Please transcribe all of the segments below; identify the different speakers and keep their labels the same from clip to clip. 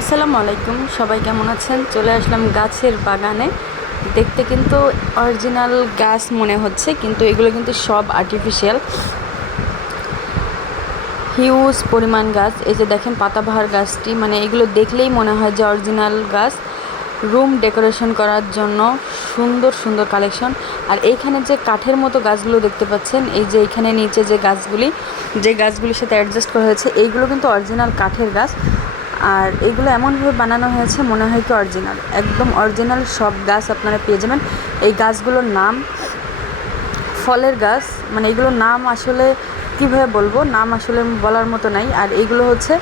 Speaker 1: আসসালামু আলাইকুম, সবাই কেমন আছেন? চলে আসলাম গাছের বাগানে। দেখতে কিন্তু অরিজিনাল গাছ মনে হচ্ছে, কিন্তু এগুলো কিন্তু সব আর্টিফিশিয়াল হিউজ পরিমাণ গাছ। এই যে দেখেন পাতাবাহার গাছটি মানে এগুলো দেখলেই মনে হয় যে অরিজিনাল গাছ। রুম ডেকোরেশন করার জন্য সুন্দর সুন্দর কালেকশন আর এইখানে যে কাঠের মতো গাছগুলো দেখতে পাচ্ছেন, এই যে এইখানে নিচে যে গাছগুলি, যে গাছগুলির সাথে অ্যাডজাস্ট করা হয়েছে, এইগুলো কিন্তু অরিজিনাল কাঠের গাছ। আর এগুলো এমনভাবে বানানো হয়েছে, মনে হয় কি অরিজিনাল একদম অরিজিনাল সব গাছ আপনারা পেয়ে যাবেন। এই গাছগুলোর নাম ফলের গাছ মানে এগুলোর নাম আসলে কীভাবে বলব? নাম আসলে বলার মতো নাই। আর এইগুলো হচ্ছে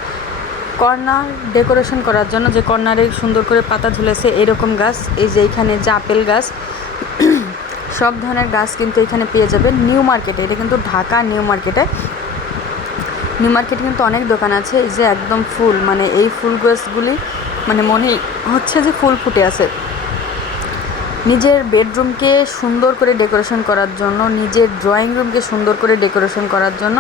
Speaker 1: কর্নার ডেকোরেশন করার জন্য, যে কর্নারে সুন্দর করে পাতা ঝুলেছে এরকম গাছ। এই যে এখানে যে আপেল গাছ, সব ধরনের গাছ কিন্তু এখানে পেয়ে যাবেন। নিউ মার্কেটে, এটা কিন্তু ঢাকা নিউ মার্কেটে। নিউ মার্কেটে কিন্তু অনেক দোকান আছে, এই যে একদম ফুল মানে এই ফুল গাছগুলি মানে মনে হচ্ছে যে ফুল ফুটে আছে। নিজের বেডরুমকে সুন্দর করে ডেকোরেশন করার জন্য, নিজের ড্রয়িং রুমকে সুন্দর করে ডেকোরেশন করার জন্য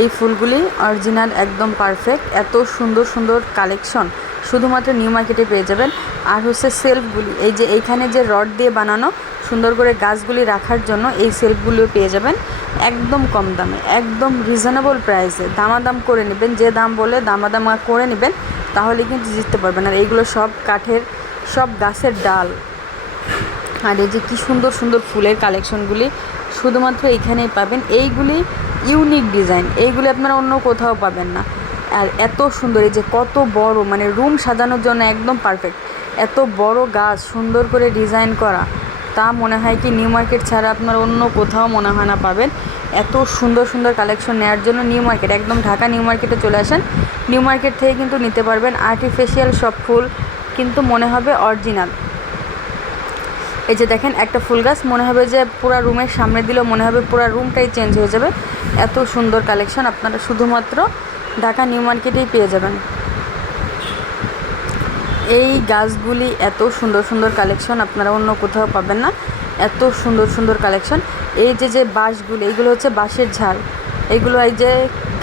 Speaker 1: এই ফুলগুলি অরিজিনাল, একদম পারফেক্ট এত সুন্দর সুন্দর কালেকশন শুধুমাত্র নিউ মার্কেটে পেয়ে যাবেন। আর হচ্ছে সেলফগুলি এই যে এইখানে যে রড দিয়ে বানানো, সুন্দর করে গাছগুলি রাখার জন্য এই সেলফগুলিও পেয়ে যাবেন। একদম কম দামে, একদম রিজনেবল প্রাইসে দামাদাম করে নেবেন, যে দাম বলে দামাদাম করে নেবেন, তাহলে কিন্তু জিততে পারবেন। আর এইগুলো সব কাঠের, সব গাছের ডাল। আর এই যে কী সুন্দর সুন্দর ফুলের কালেকশনগুলি শুধুমাত্র এইখানেই পাবেন। এইগুলি ইউনিক ডিজাইন এইগুলি আপনারা অন্য কোথাও পাবেন না। আর এত সুন্দর, এই যে কত বড় মানে রুম সাজানোর জন্য একদম পারফেক্ট এত বড় গাছ, সুন্দর করে ডিজাইন করা। তা মনে হয় কি নিউ মার্কেট ছাড়া আপনার অন্য কোথাও মনে হয় না পাবেন। এত সুন্দর সুন্দর কালেকশন নেওয়ার জন্য নিউ মার্কেট একদম ঢাকা নিউ মার্কেটে চলে আসেন। নিউ মার্কেট থেকে কিন্তু নিতে পারবেন আর্টিফিশিয়াল সব ফুল কিন্তু মনে হবে অরিজিনাল এই যে দেখেন, একটা ফুল গাছ, মনে হবে যে পুরো রুমের সামনে দিলেও মনে হবে পুরো রুমটাই চেঞ্জ হয়ে যাবে। এত সুন্দর কালেকশন আপনারা শুধুমাত্র ঢাকা নিউ মার্কেটেই পেয়ে যাবেন। এই গাছগুলি এত সুন্দর সুন্দর কালেকশন আপনারা অন্য কোথাও পাবেন না। এত সুন্দর সুন্দর কালেকশন এই যে যে বাঁশগুলি, এইগুলো হচ্ছে বাঁশের ঝাড়। এইগুলো এই যে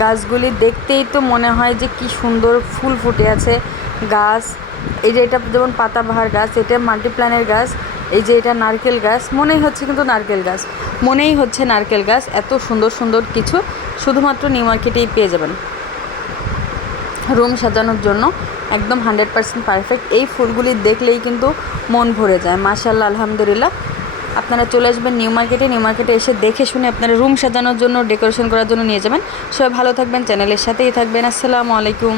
Speaker 1: গাছগুলি দেখতেই তো মনে হয় যে কি সুন্দর ফুল ফুটে আছে, গাছ। এই যে এটা যেমন পাতাবাহার গাছ, এটা মাল্টিপ্ল্যানের গাছ। এই যে এটা নারকেল গাছ, মনেই হচ্ছে কিন্তু নারকেল গাছ। মনেই হচ্ছে নারকেল গাছ, এত সুন্দর সুন্দর কিছু শুধুমাত্র নিউ মার্কেটেই পেয়ে যাবেন। রুম সাজানোর জন্য একদম হান্ড্রেড পার্সেন্ট পারফেক্ট। এই ফুলগুলি দেখলেই কিন্তু মন ভরে যায়। মাশাল্লাহ আলহামদুলিল্লাহ। আপনারা চলে আসবেন নিউ মার্কেটে। নিউ মার্কেটে এসে দেখে শুনে আপনারা রুম সাজানোর জন্য, ডেকোরেশন করার জন্য নিয়ে যাবেন। সবাই ভালো থাকবেন, চ্যানেলের সাথেই থাকবেন। আসসালামু আলাইকুম।